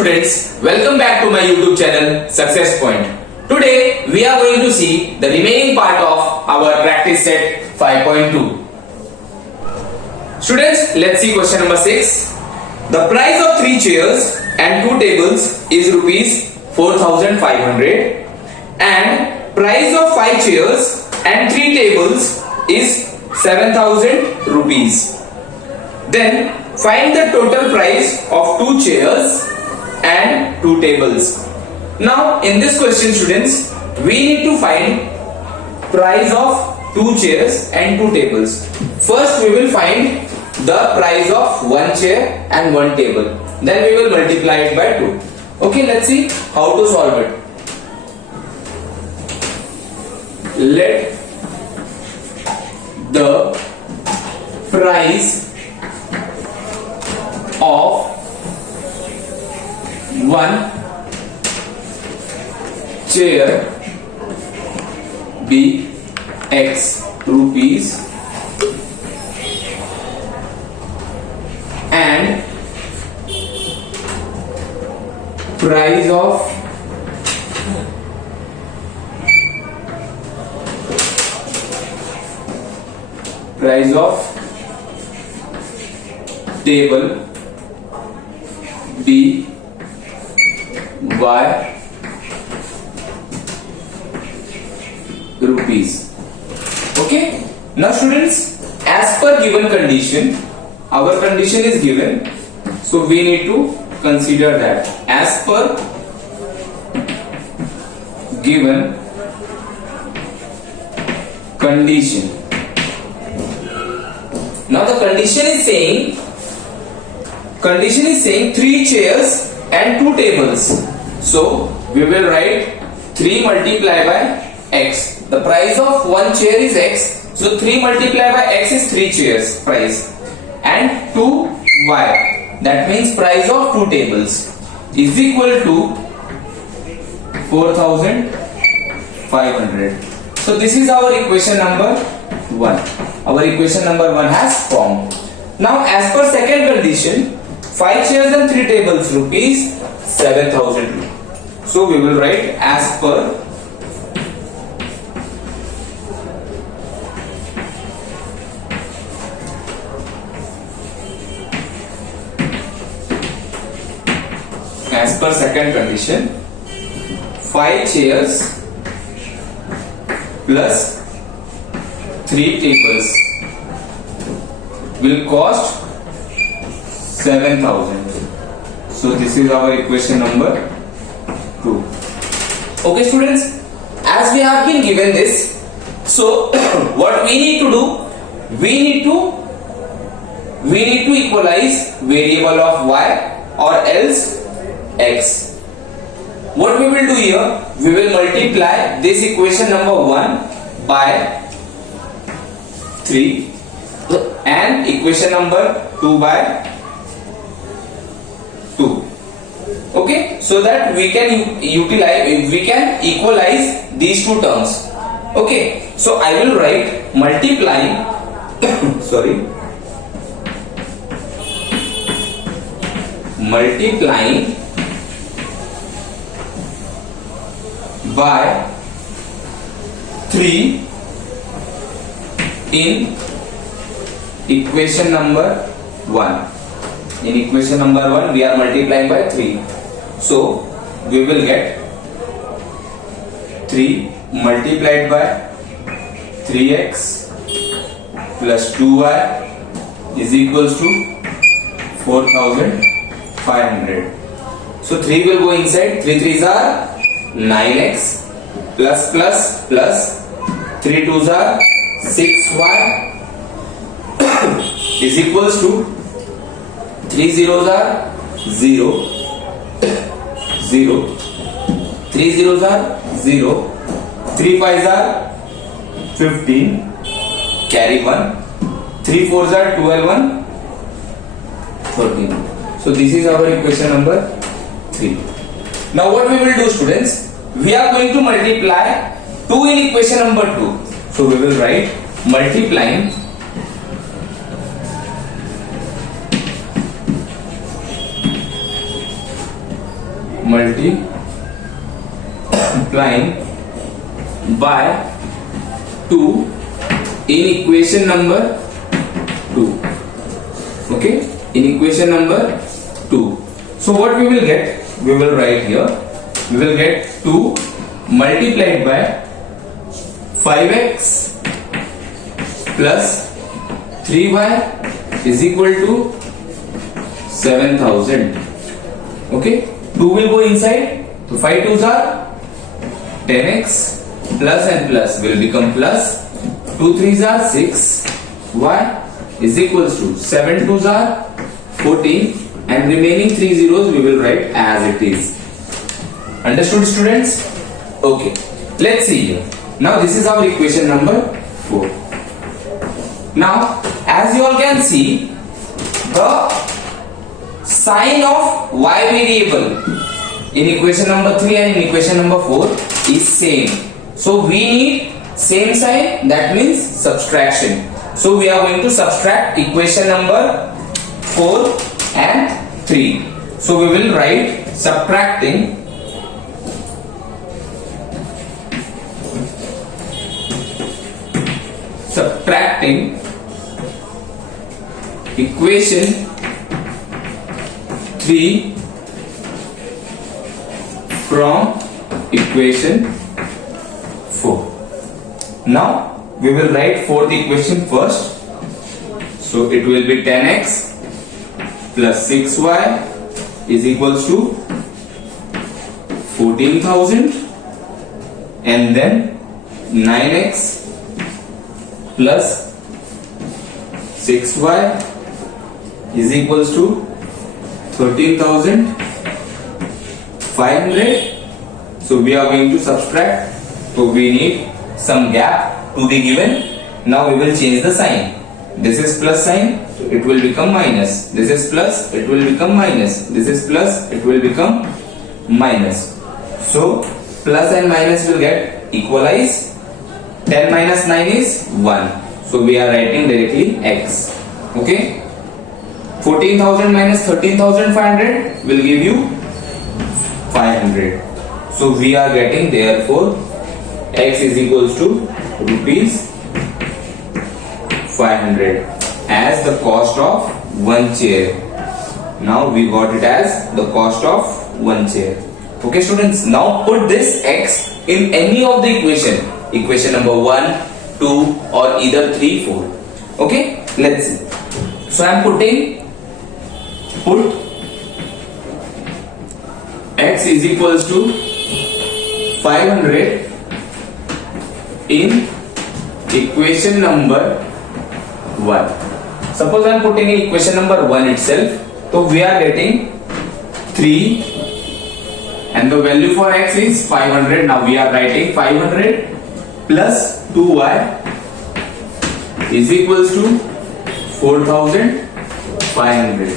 students, welcome back to my YouTube channel Success Point. Today we are going to see the remaining part of our practice set 5.2. Students, let's see question number 6. The price of 3 chairs and 2 tables is rupees 4,500 and price of 5 chairs and 3 tables is 7,000 rupees. Then find the total price of 2 chairs and 2 tables. Now in this question students, we need to find price of 2 chairs and 2 tables. First we will find the price of 1 chair and 1 table. Then we will multiply it by 2. Okay, let's see how to solve it. Let the price of 1 chair be X rupees and price of table be Y rupees. Okay, now students, as per given condition, our condition is given, so we need to consider that as per given condition. Now the condition is saying 3 chairs and 2 tables. So we will write 3 multiplied by X. The price of 1 chair is X. So 3 multiplied by X is 3 chairs price. And 2 Y. That means price of 2 tables is equal to 4,500. So this is our equation number 1. Our equation number 1 has formed. Now as per second condition, 5 chairs and 3 tables rupees 7,000. So we will write as per second condition, 5 chairs plus 3 tables will cost 7,000. So this is our equation number 2. Okay students, as we have been given this, so what we need to do, we need to equalize variable of y or else x. What we will do here, we will multiply this equation number 1 by 3 and equation number 2 by 2. Okay, so that we can equalize these two terms. Okay, so I will write multiplying multiplying by 3 in equation number 1. In equation number 1 we are multiplying by 3. So we will get 3 multiplied by 3x plus 2y is equals to 4,500. So 3 will go inside. 3 3s are 9x plus 3 2s are 6y is equals to 3 zeros are 0 0 3 zeros are 0 3 5s are 15 carry 1 3 4s are 12 1 13. So this is our equation number 3. Now what we will do students, we are going to multiply 2 in equation number 2. So we will write multiplying multiplying by 2 in equation number 2. Okay, in equation number 2. So what we will get? We will write here. We will get 2 multiplied by 5x plus 3y is equal to 7000. Okay, 2 will go inside. So 5 2s are 10x plus and plus will become plus. 2 3s are 6. Y is equals to 7 2s are 14 and remaining 3 zeros we will write as it is. Understood, students? Okay, let's see here. Now this is our equation number 4. Now as you all can see, the sign of y variable in equation number 3 and in equation number 4 is same. So we need same sign, that means subtraction. So we are going to subtract equation number 4 and 3. So we will write subtracting equation 3 from equation 4. Now we will write fourth equation first. So it will be 10x plus 6y is equals to 14,000 and then 9x plus 6y is equals to 13,500. So we are going to subtract. So we need some gap to be given. Now we will change the sign. This is plus sign, so it will become minus. This is plus, it will become minus. This is plus, it will become minus. So plus and minus will get equalized. 10 minus 9 is 1. So we are writing directly x. Okay. 14,000 minus 13,500 will give you 500. So we are getting therefore x is equals to rupees 500 as the cost of one chair. Now we got it as the cost of one chair. Okay students, now put this x in any of the equation number 1, 2 or either 3, 4. Okay, let's see. So I am put x is equals to 500 in equation number 1. Suppose I am putting in equation number 1 itself. So we are getting 3 and the value for x is 500. Now we are writing 500 plus 2y is equals to 4,500.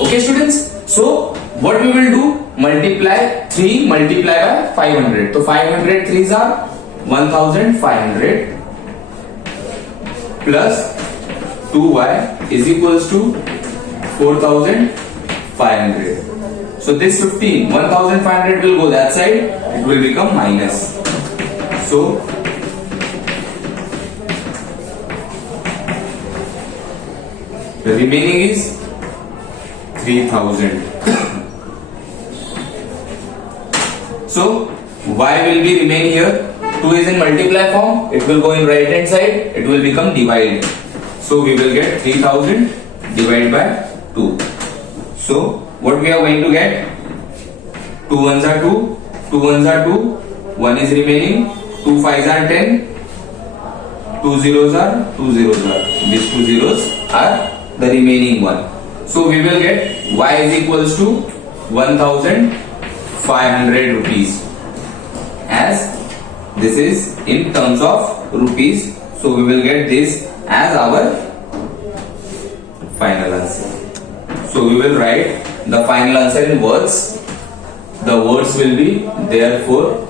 Okay students, so what we will do, multiply 3 multiply by 500. So 500 3s are 1,500 plus 2y is equals to 4,500. So this 1,500 will go that side, it will become minus. So the remaining is 3,000. So y will be remain here. 2 is in multiply form, it will go in right hand side, it will become divide. So we will get 3,000 divided by 2. So what we are going to get? 2 ones are 2, 2 ones are 2, 1 is remaining, 2 5s are 10, 2 zeros are 2 zeros are. These 2 zeros are the remaining one. So we will get y is equals to 1,500 rupees, as this is in terms of rupees. So we will get this as our final answer. So we will write the final answer in words. The words will be therefore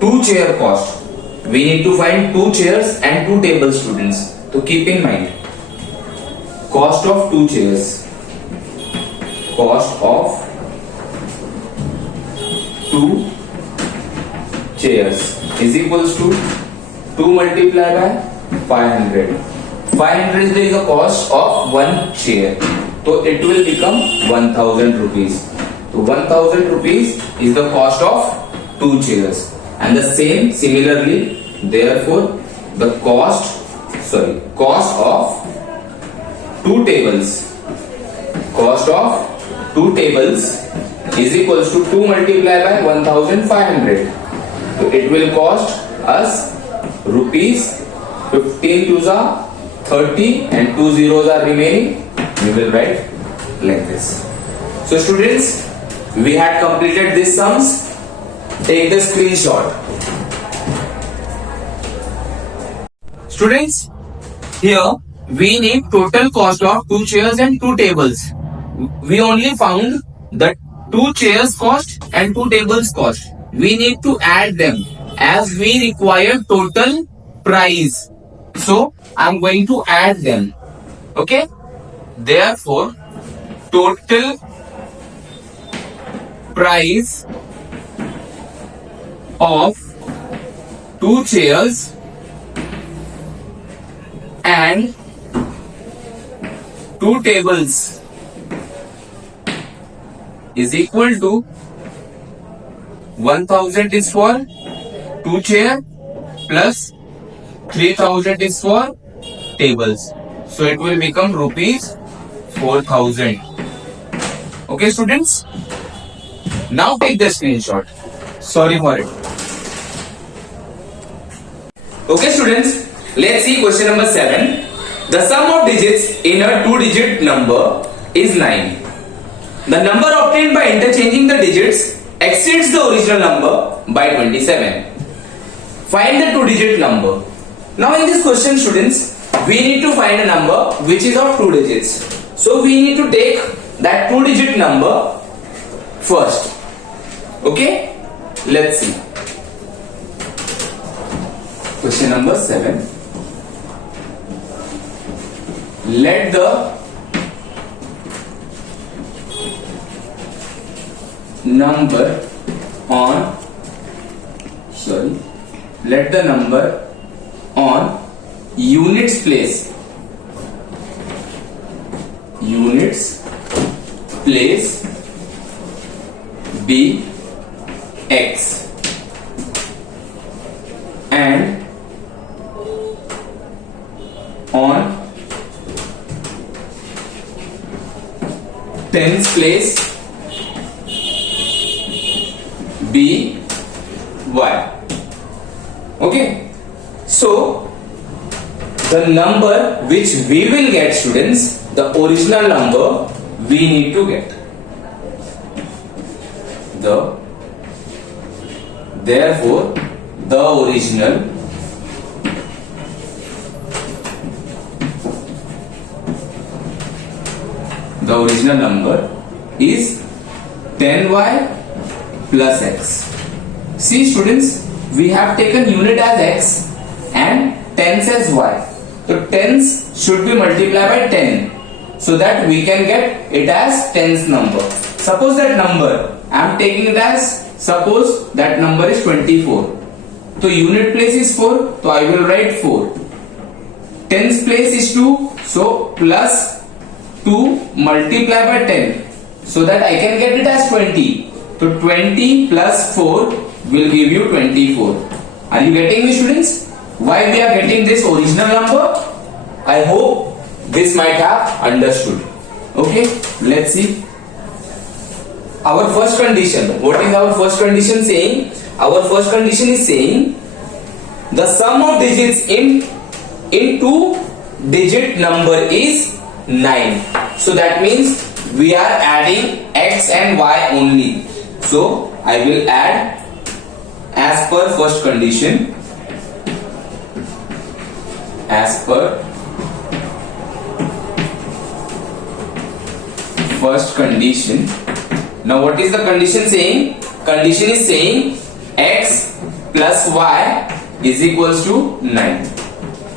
2 chair cost. We need to find 2 chairs and 2 tables, students. So keep in mind cost of 2 chairs cost of 2 chairs is equals to 2 multiplied by 500. 500 is the cost of one chair, so it will become 1000 rupees. So 1000 rupees is the cost of 2 chairs, and the same similarly, therefore the cost of 2 tables, is equals to 2 multiplied by 1500. So it will cost us rupees 15 twos are 30 and 2 zeros are remaining. We will write like this. So students, we had completed these sums. Take the screenshot. Students, here we need total cost of 2 chairs and 2 tables. We only found the 2 chairs cost and 2 tables cost. We need to add them as we require total price. So I'm going to add them. Okay? Therefore, total price of 2 chairs and 2 tables is equal to 1000 is for 2 chair plus 3000 is for tables. So it will become rupees 4000. Okay students? Now take the screenshot. Sorry for it. Okay students, let's see question number 7. The sum of digits in a 2-digit number is 9. The number obtained by interchanging the digits exceeds the original number by 27. Find the 2-digit number. Now in this question students, we need to find a number which is of 2 digits. So we need to take that 2-digit number first. Okay? Let's see. Question number 7. Let the number on units place be x and on tens place be y. Okay, so the number which we will get students, the original number we need to get. Therefore the original number is 10y plus x. See students, we have taken unit as x and tens as y. So tens should be multiplied by 10 so that we can get it as tens number. Suppose that number I am taking it as, suppose that number is 24. So unit place is 4, so I will write 4. Tens place is 2, so plus 2 multiplied by 10 so that I can get it as 20. So 20 plus 4 will give you 24. Are you getting me students? Why we are getting this original number? I hope this might have understood. Okay, let's see. Our first condition. What is our first condition saying? Our first condition is saying the sum of digits in 2-digit number is 9. So that means we are adding x and y only. So I will add as per first condition. As per first condition. Now what is the condition saying? Condition is saying x plus y is equals to 9.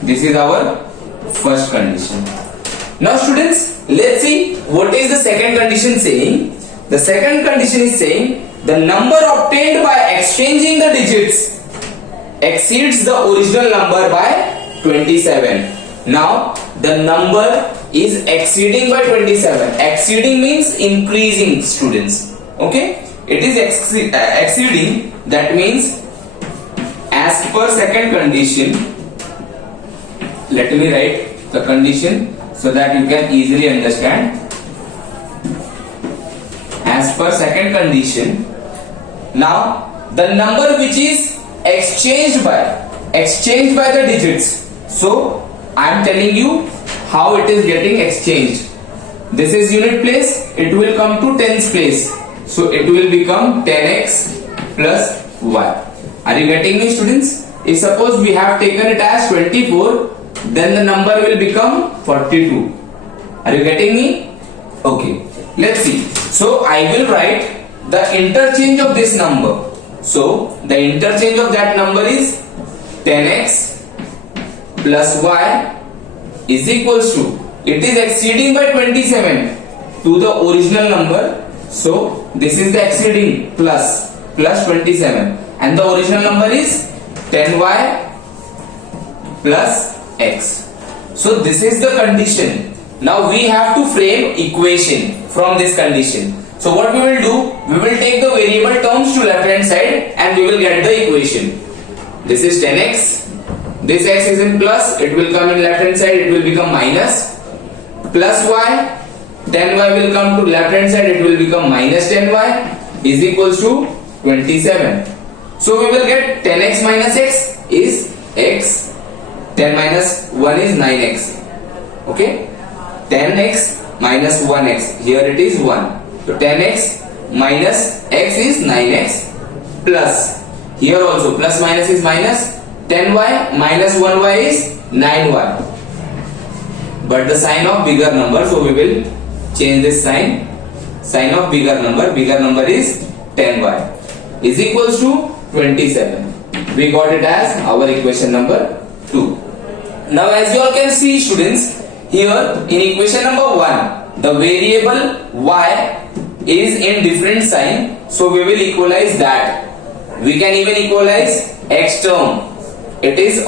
This is our first condition. Now students, let's see what is the second condition saying. The second condition is saying the number obtained by exchanging the digits exceeds the original number by 27. Now the number is exceeding by 27. Exceeding means increasing, students. Okay, it is exceeding, that means as per second condition. Let me write the condition so that you can easily understand. As per second condition, now the number which is exchanged by the digits. So I am telling you how it is getting exchanged. This is unit place, it will come to tens place. So it will become 10x plus y. Are you getting me, students? If suppose we have taken it as 24, then the number will become 42. Are you getting me? Okay, let's see. So I will write the interchange of this number. So the interchange of that number is 10x plus y is equals to, it is exceeding by 27 to the original number. So this is the exceeding plus 27, and the original number is 10y plus x. So this is the condition. Now we have to frame equation from this condition. So what we will do, we will take the variable terms to left hand side and we will get the equation. This is 10x, this x is in plus, it will come in left hand side, it will become minus, plus y, 10y will come to left hand side, it will become minus 10y is equals to 27. So we will get 10x minus x is x, 10 minus 1 is 9x. Okay, 10x minus 1x, here it is 1. So 10x minus x is 9x plus, here also plus minus is minus, 10y minus 1y is 9y. But the sign of bigger number, so we will change this sign of bigger number is 10y is equals to 27. We got it as our equation number 2. Now as you all can see, students, here in equation number 1, the variable y is in different sign, so we will equalize that. We can even equalize x term. It is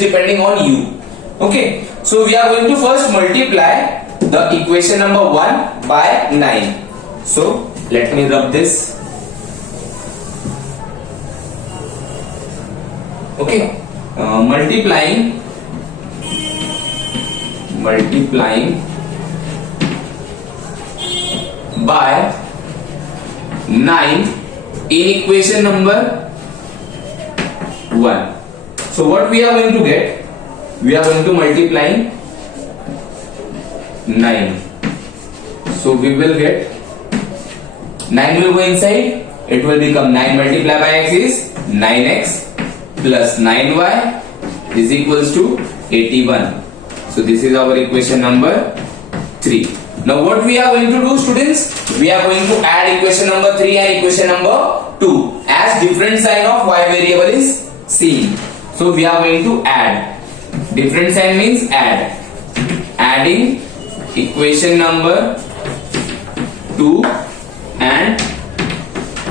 depending on u. Okay, so we are going to first multiply the equation number 1 by 9. So let me rub this. Okay, multiplying by 9 in equation number 1. So what we are going to get? We are going to multiply 9. So we will get 9 will go inside. It will become 9 multiplied by x is 9x plus 9y is equals to 81. So this is our equation number 3. Now what we are going to do, students? We are going to add equation number 3 and equation number 2 as different sign of y variable is seen. So we are going to add. Different sign means add. Adding equation number 2 and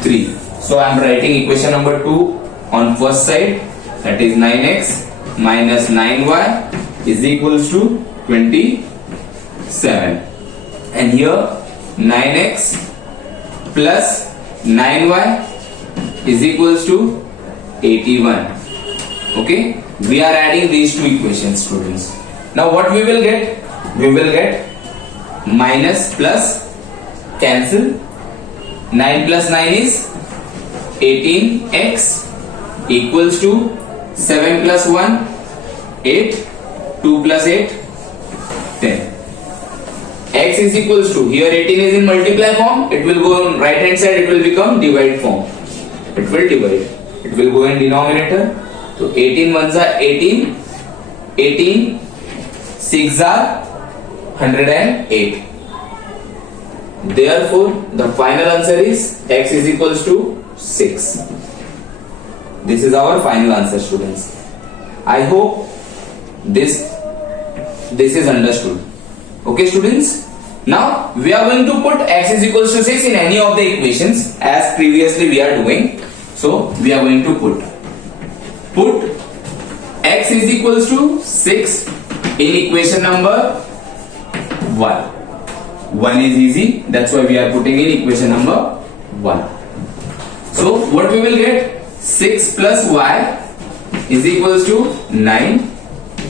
3. So I am writing equation number 2 on first side, that is 9x minus 9y is equals to 27. And here 9x plus 9y is equals to 81. Okay, we are adding these two equations, students. Now what we will get? We will get minus plus cancel. 9 plus 9 is 18x equals to 7 plus 1 8, 2 plus 8 10. X is equals to, here 18 is in multiply form, it will go on right hand side, it will become divide form. It will divide. It will go in denominator. So 18 ones are 18, 18 6 are 108. Therefore, the final answer is x is equals to 6. This is our final answer, students. I hope this is understood. Okay students, now we are going to put x is equals to 6 in any of the equations as previously we are doing. So we are going to put x is equals to 6 in equation number 1. 1 is easy, that's why we are putting in equation number 1. So what we will get? 6 plus y is equals to 9.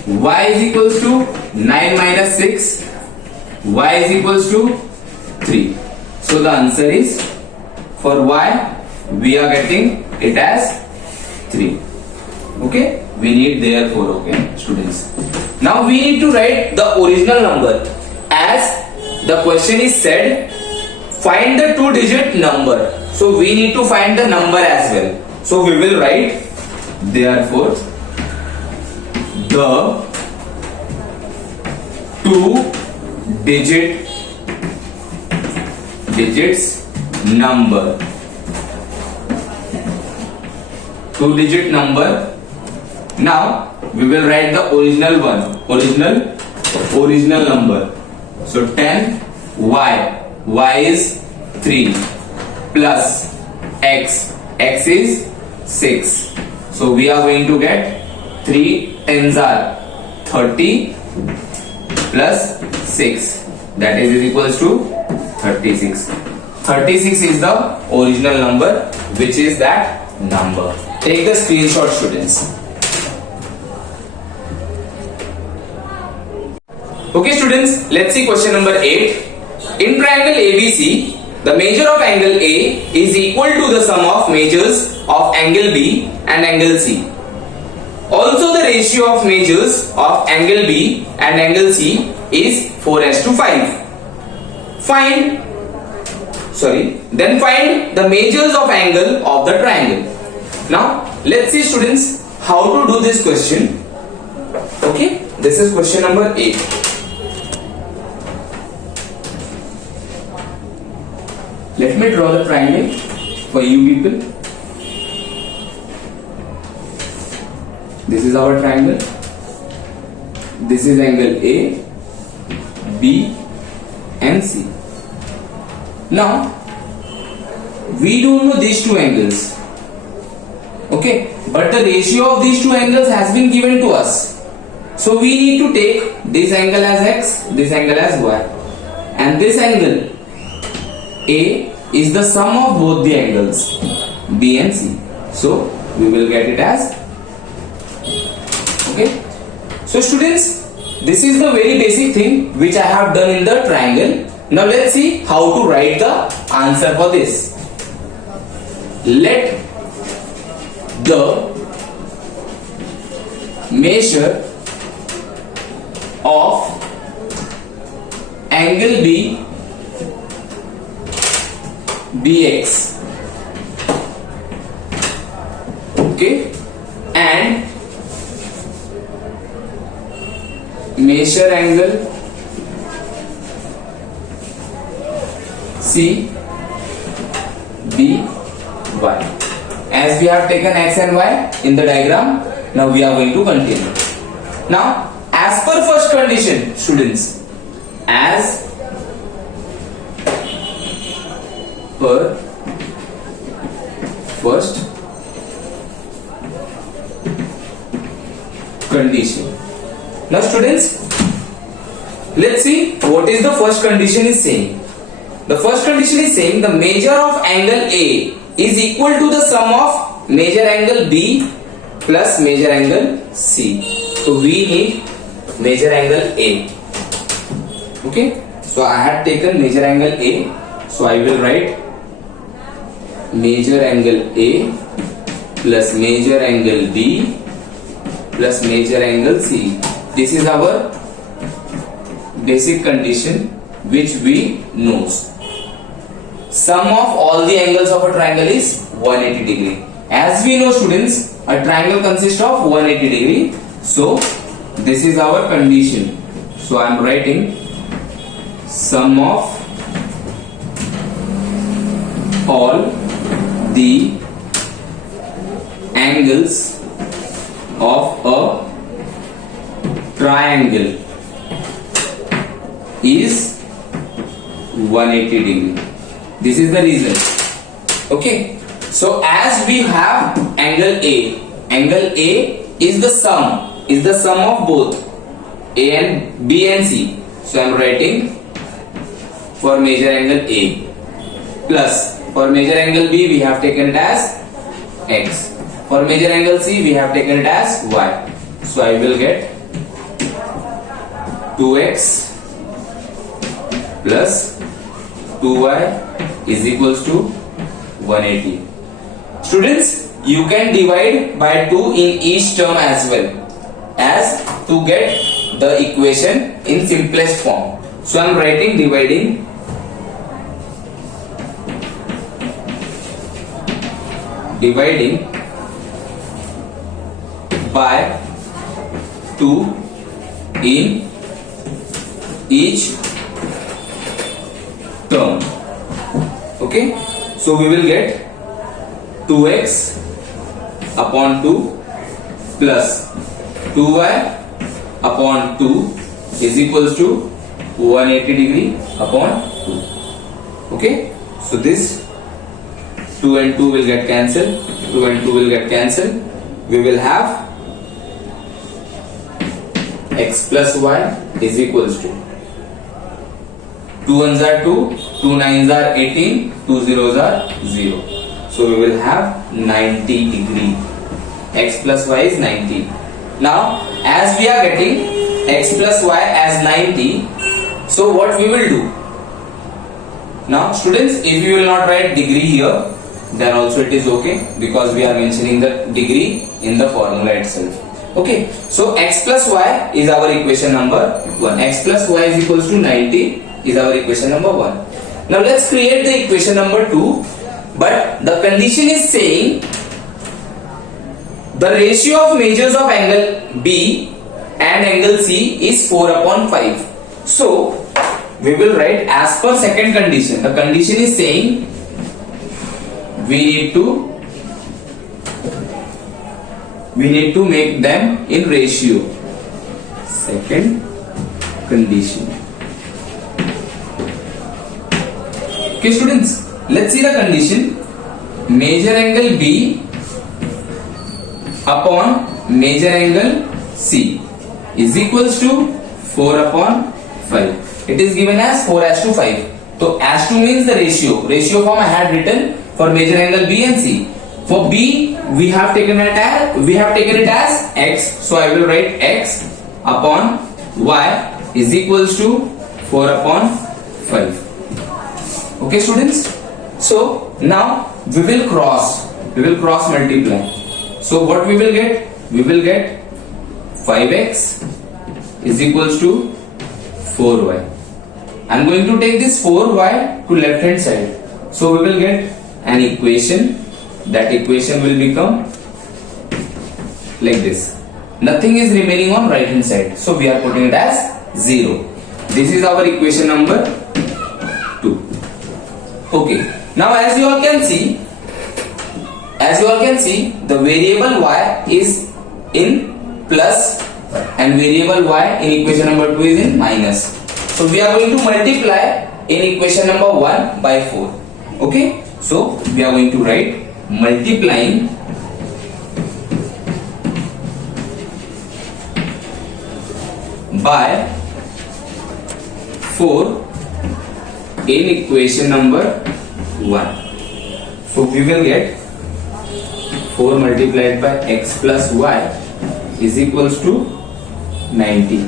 Y is equals to 9 minus 6. Y is equals to 3. So the answer is, for y we are getting it as 3. Okay, we need therefore. Okay students, now we need to write the original number. As the question is said, find the 2-digit number, so we need to find the number as well. So we will write therefore the 2-digits number. 2-digit number. Now we will write the original one, original number. So 10 y is 3 plus x is 6. So we are going to get 3 tens are 30 plus 6, that is equals to 36. 36 is the original number, which is that number. Take the screenshot students. Okay students, let's see question number 8. In triangle ABC, the measure of angle A is equal to the sum of measures of angle B and angle C. Also the ratio of measures of angle B and angle C is 4:5. Then find the measures of angle of the triangle. Now let's see students how to do this question. Okay, this is question number 8. Let me draw the triangle for you people. This is our triangle. This is angle A, B and C. Now we don't know these two angles. Okay, but the ratio of these two angles has been given to us. So we need to take this angle as x, this angle as y, and this angle A is the sum of both the angles B and C. So we will get it as, okay. So students, this is the very basic thing which I have done in the triangle. Now let's see how to write the answer for this. Let the measure of angle B bx, okay, and measure angle C B y. As we have taken x and y in the diagram, now we are going to continue. Now as per first condition students, as per first condition. Now students, let's see what is the first condition is saying. The first condition is saying the measure of angle A is equal to the sum of measure angle B plus measure angle C. So we need measure angle A. Okay, so I had taken measure angle A, so I will write measure angle A plus measure angle B plus measure angle C. This is our basic condition which we know. Sum of all the angles of a triangle is 180 degree. As we know students, a triangle consists of 180 degree. So this is our condition. So I am writing sum of all the angles of a triangle is 180 degree. This is the reason. Okay. So as we have angle A is the sum of both A and B and C. So I am writing for major angle A plus for major angle B we have taken it as X. For major angle C we have taken it as Y. So I will get 2x plus 2y is equals to 180. Students, you can divide by 2 in each term as well as to get the equation in simplest form. So I am writing dividing by 2 in each term. Okay, so we will get 2x upon 2 plus 2y upon 2 is equals to 180 degree upon 2. Okay, so this 2 and 2 will get cancelled, 2 and 2 will get cancelled. We will have x plus y is equals to 2 ones are 2, 2 nines are 18, 2 zeros are 0. So we will have 90 degree. X plus y is 90. Now as we are getting x plus y as 90, so what we will do? Now students, if you will not write degree here, then also it is okay because we are mentioning the degree in the formula itself. Okay, so x plus y is our equation number 1. X plus y is equals to 90 is our equation number 1. Now let's create the equation number 2, but the condition is saying the ratio of measures of angle B and angle C is 4 upon 5. So we will write as per second condition. The condition is saying we need to make them in ratio. Second condition. Okay students, let's see the condition. Measure angle B upon measure angle C is equals to 4 upon 5. It is given as 4 as to 5. So as to means the ratio. Ratio form I had written for measure angle B and C. For B we have taken it as x. So I will write x upon y is equals to 4 upon 5. Okay students. So now we will cross multiply. So what we will get? We will get 5x is equals to 4y. I am going to take this 4y to left hand side. So we will get an equation. That equation will become like this. Nothing is remaining on right hand side. So we are putting it as 0. This is our equation number 2. Okay. Now as you all can see, the variable y is in plus and variable y in equation number 2 is in minus. So we are going to multiply in equation number 1 by 4. Okay. So we are going to write multiplying by 4 in equation number 1. So we will get 4 multiplied by x plus y is equals to 90.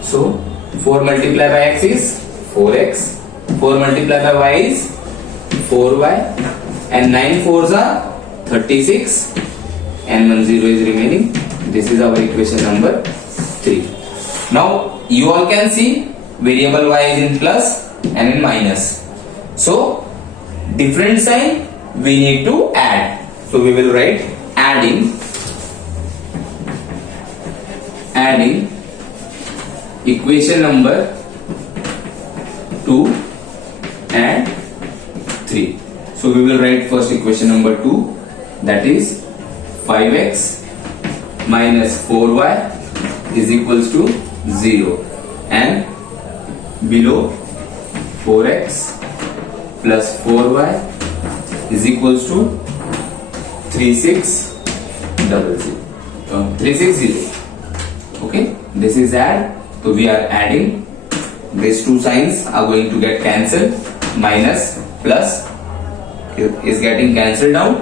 So 4 multiplied by x is 4x, 4 multiplied by y is 4y, and 9 4s are 36 and 1 0 is remaining. This is our equation number 3. Now you all can see variable y is in plus and in minus. So different sign we need to add. So we will write adding equation number 2 and 3. So we will write first equation number 2, that is 5x minus 4y is equals to 0 and below 4x plus 4y is equals to 360. Okay, this is add, so we are adding. These two signs are going to get cancelled. Minus plus is getting cancelled out.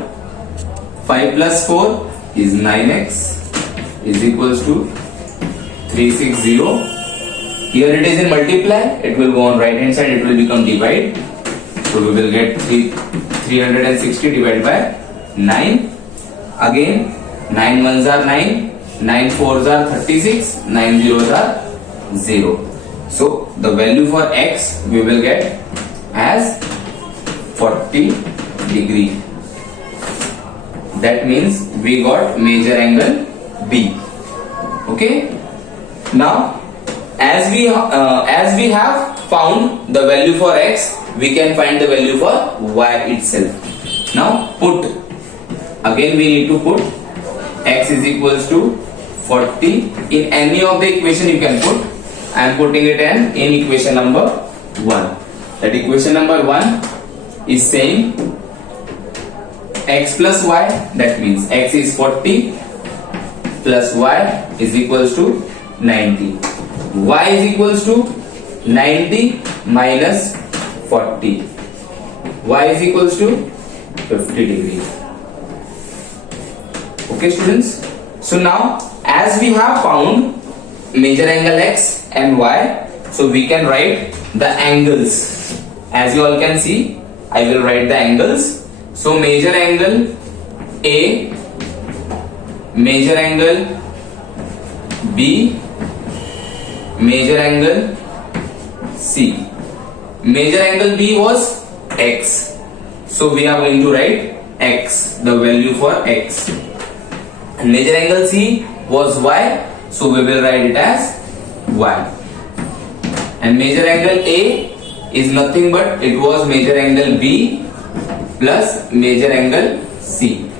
5 plus 4 is 9x is equals to 360. Here it is in multiply, it will go on right hand side, it will become divide. So we will get 360 divided by 9. Again 9 ones are 9, 9 fours are 36, 9 zeros are 0. So the value for x we will get as 40 degree. That means we got major angle B. Okay. Now as we have found the value for x, we can find the value for y itself. Now put, again we need to put x is equals to 40 in any of the equation you can put. I am putting it in equation number 1. That equation number 1 is saying x plus y, that means x is 40 plus y is equals to 90. Y is equals to 90 minus 40. Y is equals to 50 degrees. Okay students, so now as we have found major angle x and y, so we can write the angles. As you all can see, I will write the angles. So major angle A, major angle B, major angle C. Major angle B was x, so we are going to write x, the value for x. And major angle C was y, so we will write it as y. And major angle A is nothing but it was major angle B plus major angle C.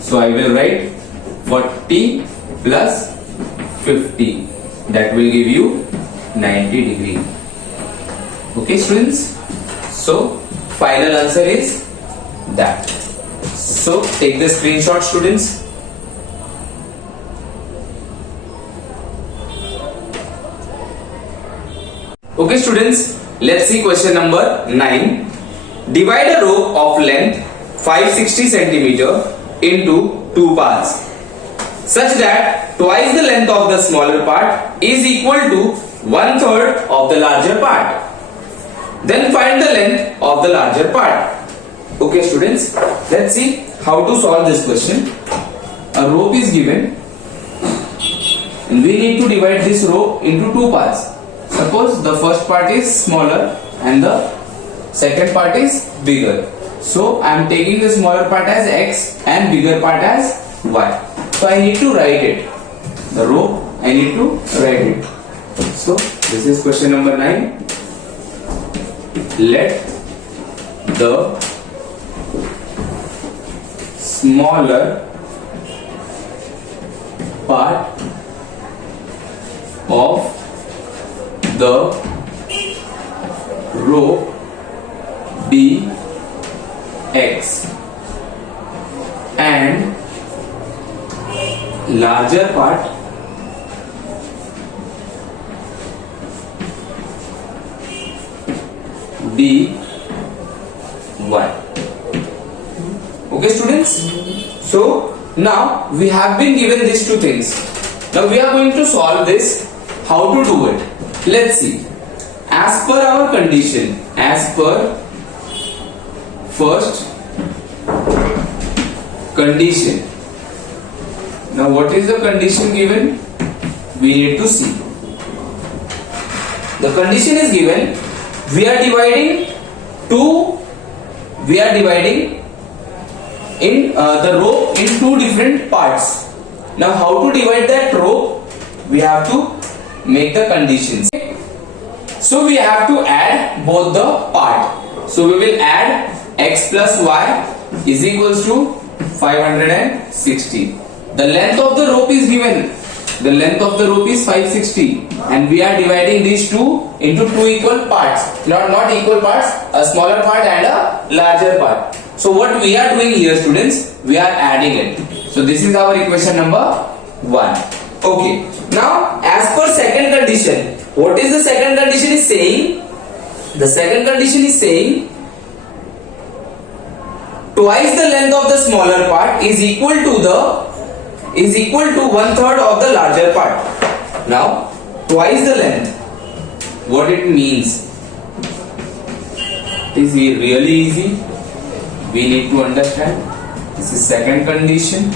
So I will write 40 plus 50, that will give you 90 degree. Okay students, so final answer is that. So take the screenshot students. Okay students, let's see question number 9. Divide a rope of length 560 cm into 2 parts such that twice the length of the smaller part is equal to 1/3 of the larger part. Then find the length of the larger part. Okay students, let's see how to solve this question. A rope is given and we need to divide this rope into 2 parts. Suppose the first part is smaller and the second part is bigger. So I am taking the smaller part as x and bigger part as y. So I need to write it. The rope, I need to write it. So this is question number 9. Let the smaller part of the rope be x and larger part be y. Okay students, so now we have been given these two things. Now we are going to solve this. How to do it? Let's see. As per our condition, as per first condition. Now what is the condition given? We need to see. The condition is given. We are dividing in the rope in 2 different parts. Now how to divide that rope? We have to make the conditions. So we have to add both the part. So we will add x plus y is equals to 560. The length of the rope is given. the length of the rope is 560 and we are dividing these two into two equal parts, not equal parts, a smaller part and a larger part. So what we are doing here, students, we are adding it. So this is our equation number 1. Okay, now as per second condition, what is the second condition is saying? The second condition is saying twice the length of the smaller part is equal to 1/3 of the larger part. Now twice the length, what it means? It is really easy. We need to understand. This is second condition.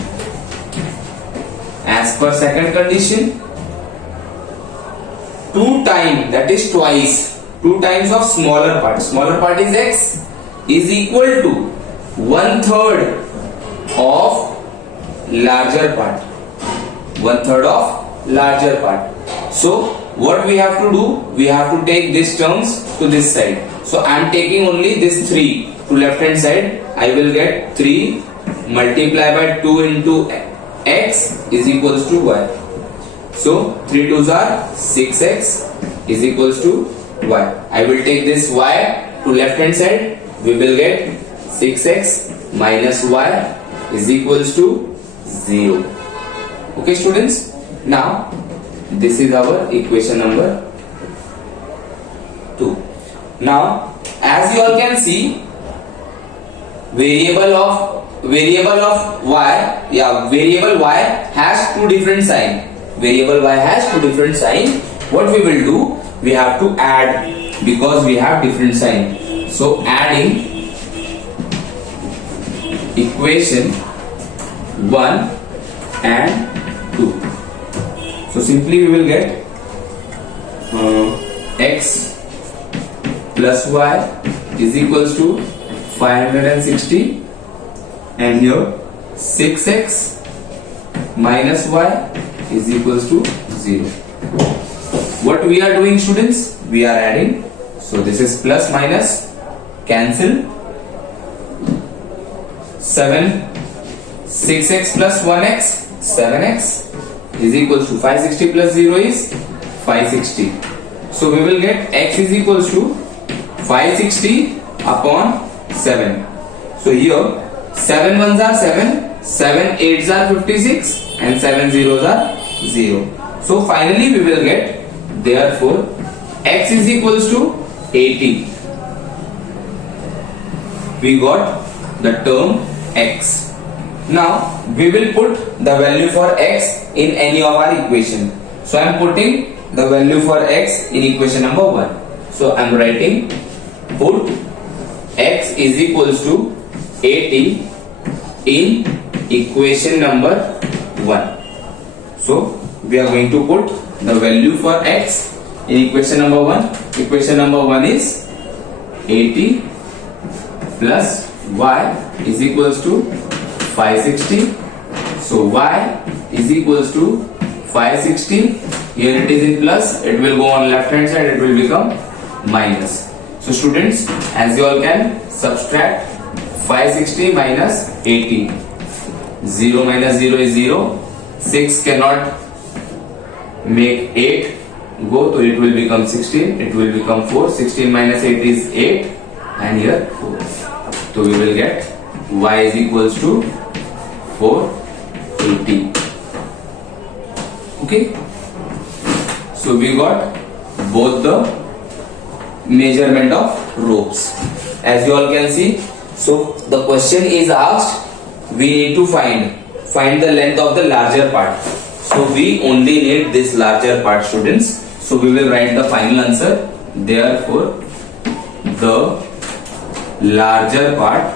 As per second condition, 2 times, that is twice, 2 times of smaller part is x, is equal to 1/3 of larger part. 1/3 of larger part. So what we have to do? We have to take these terms to this side. So I am taking only this 3 to left hand side. I will get 3 multiplied by 2 into x is equals to y. So 3 2s are 6x is equals to y. I will take this y to left hand side. We will get 6x minus y is equals to 0. Okay students, now this is our equation number 2. Now as you all can see, variable y has two different sign. Variable y has two different sign. What we will do? We have to add because we have different sign. So adding equation 1 and 2. So simply we will get x plus y is equals to 560 and here 6x minus y is equals to 0. What we are doing, students? We are adding. So this is plus minus cancel. 6x plus 1x 7x is equals to 560 plus 0 is 560. So we will get x is equals to 560 upon 7. So here 7 ones are 7, 7 8s are 56 and 7 zeros are 0. So finally we will get, therefore x is equals to 80. We got the term x. Now we will put the value for x in any of our equation. So I am putting the value for x in equation number 1. So I am writing put x is equals to 80 in equation number 1. So we are going to put the value for x in equation number 1. Equation number 1 is 80 plus y is equals to 560. So y is equals to 560. Here it is in plus, it will go on left hand side, it will become minus. So students, as you all can subtract 560 minus 80. 0 minus 0 is 0. 6 cannot make 8 go, so it will become 16. It will become 4. 16 minus 8 is 8 and here 4. So we will get y is equals to 480. Okay. So we got both the measurement of ropes. As you all can see, so the question is asked, we need to find the length of the larger part. So we only need this larger part, students. So we will write the final answer. Therefore, the larger part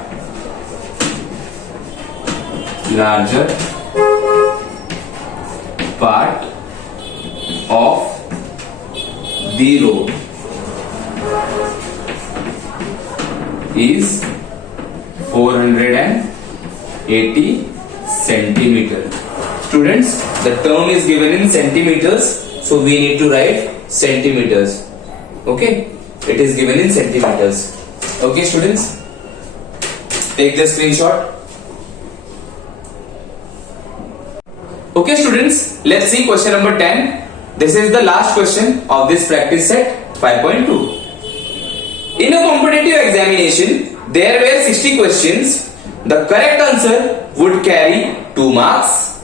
of the rope is 480 centimeter. Students, the term is given in centimeters, so we need to write centimeters. Okay, it is given in centimeters. Okay students, take the screenshot. Okay students, let's see question number 10. This is the last question of this practice set 5.2. In a competitive examination, there were 60 questions. The correct answer would carry 2 marks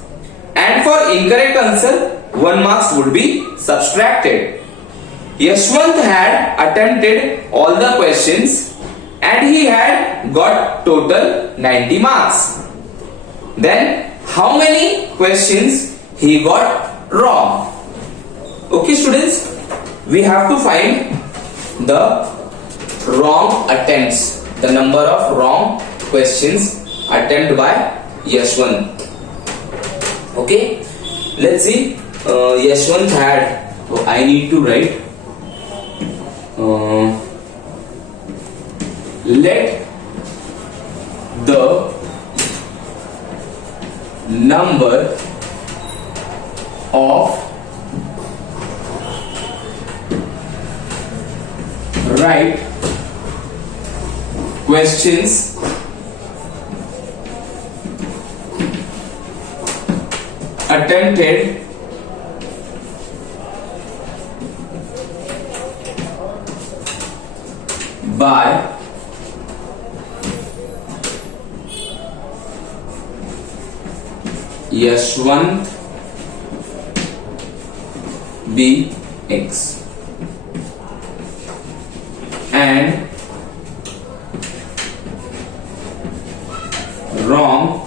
and for incorrect answer 1 marks would be subtracted. Yashwant had attempted all the questions and he had got total 90 marks. Then how many questions he got wrong? Okay students, we have to find the wrong attempts, the number of wrong questions attempted by Yashwant. Okay, let's see. Yashwant had, so I need to write let the number of right questions attempted by Yashwant be X and wrong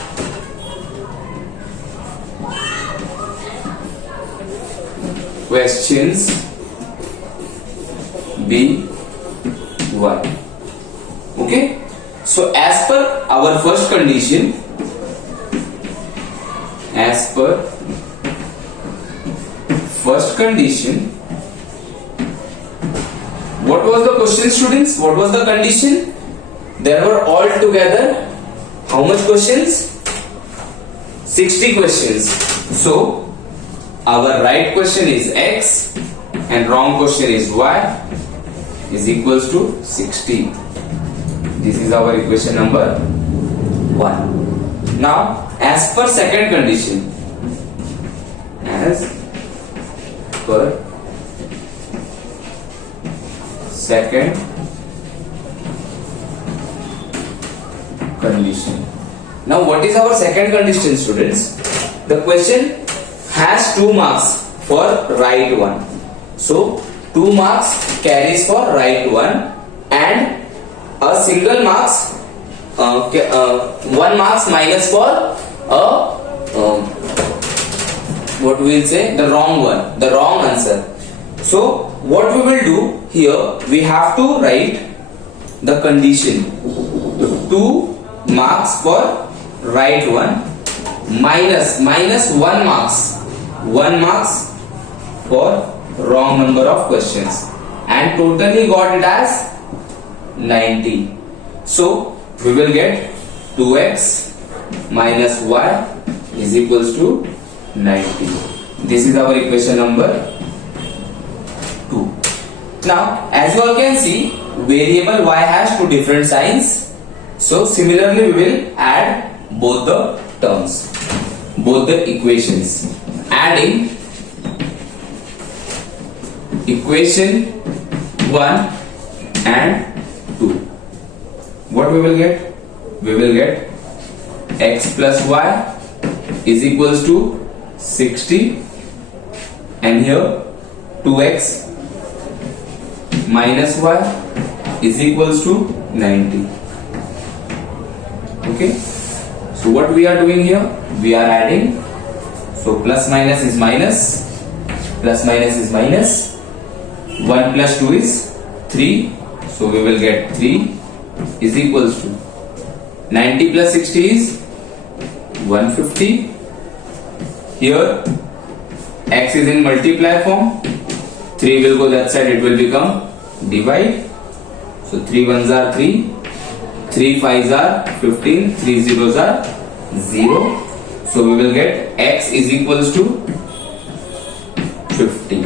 questions be 1. Okay, so as per our first condition, what was the question students? What was the condition? There were altogether how much questions? 60 questions. So our right question is X and wrong question is Y is equals to 60. This is our equation number 1. Now as per second condition, as per second condition. Now what is our second condition students? The question has 2 marks for right one. So 2 marks carries for right one and a single marks 1 marks minus for what we will say the wrong one, the wrong answer. So what we will do here, we have to write the condition 2 marks for right one minus 1 marks for wrong number of questions and totally got it as 90. So we will get 2x minus y is equals to 90. This is our equation number 2. Now as you all can see, variable y has 2 different signs. So similarly we will add both the terms, both the equations. Adding equation 1 and 2. What we will get? We will get x plus y is equals to 60 and here 2x minus y is equals to 90. Okay, so what we are doing here, we are adding, so plus minus is minus, 1 plus 2 is 3, so we will get 3 is equals to 90 plus 60 is 150. Here x is in multiply form, 3 will go that side, it will become divide. So 3 ones are 3, 3 5s are 15, 3 zeros are 0. So we will get x is equals to 50.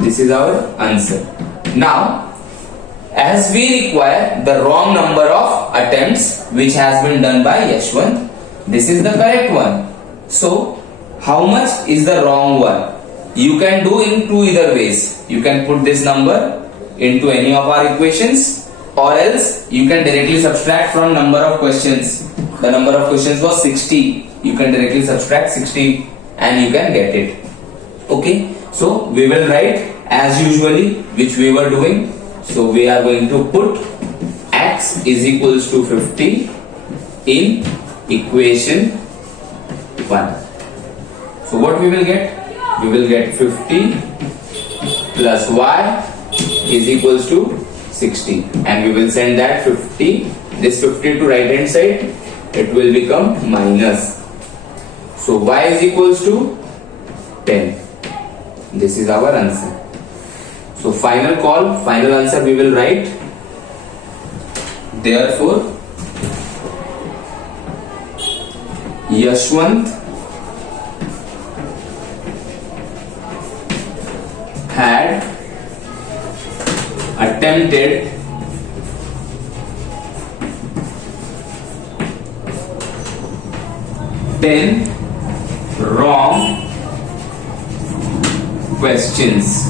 This is our answer. Now as we require the wrong number of attempts which has been done by Yashwant, this is the correct one. So how much is the wrong one? You can do in two either ways. You can put this number into any of our equations, or else you can directly subtract from number of questions. The number of questions was 60. You can directly subtract 60 and you can get it. Okay, so we will write as usually which we were doing. So we are going to put x is equals to 50 in equation 1. So what we will get? We will get 50 plus y is equals to 60, and we will send that 50, this 50 to right hand side, it will become minus. So y is equals to 10. This is our answer. So final call, final answer we will write. Therefore, Yashwant had attempted ten wrong questions.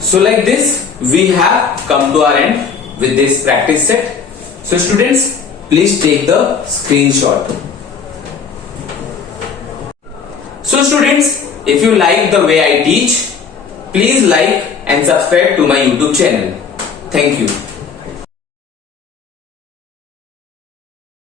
So like this, we have come to our end with this practice set. So students, please take the screenshot. So students, if you like the way I teach, please like and subscribe to my YouTube channel. Thank you.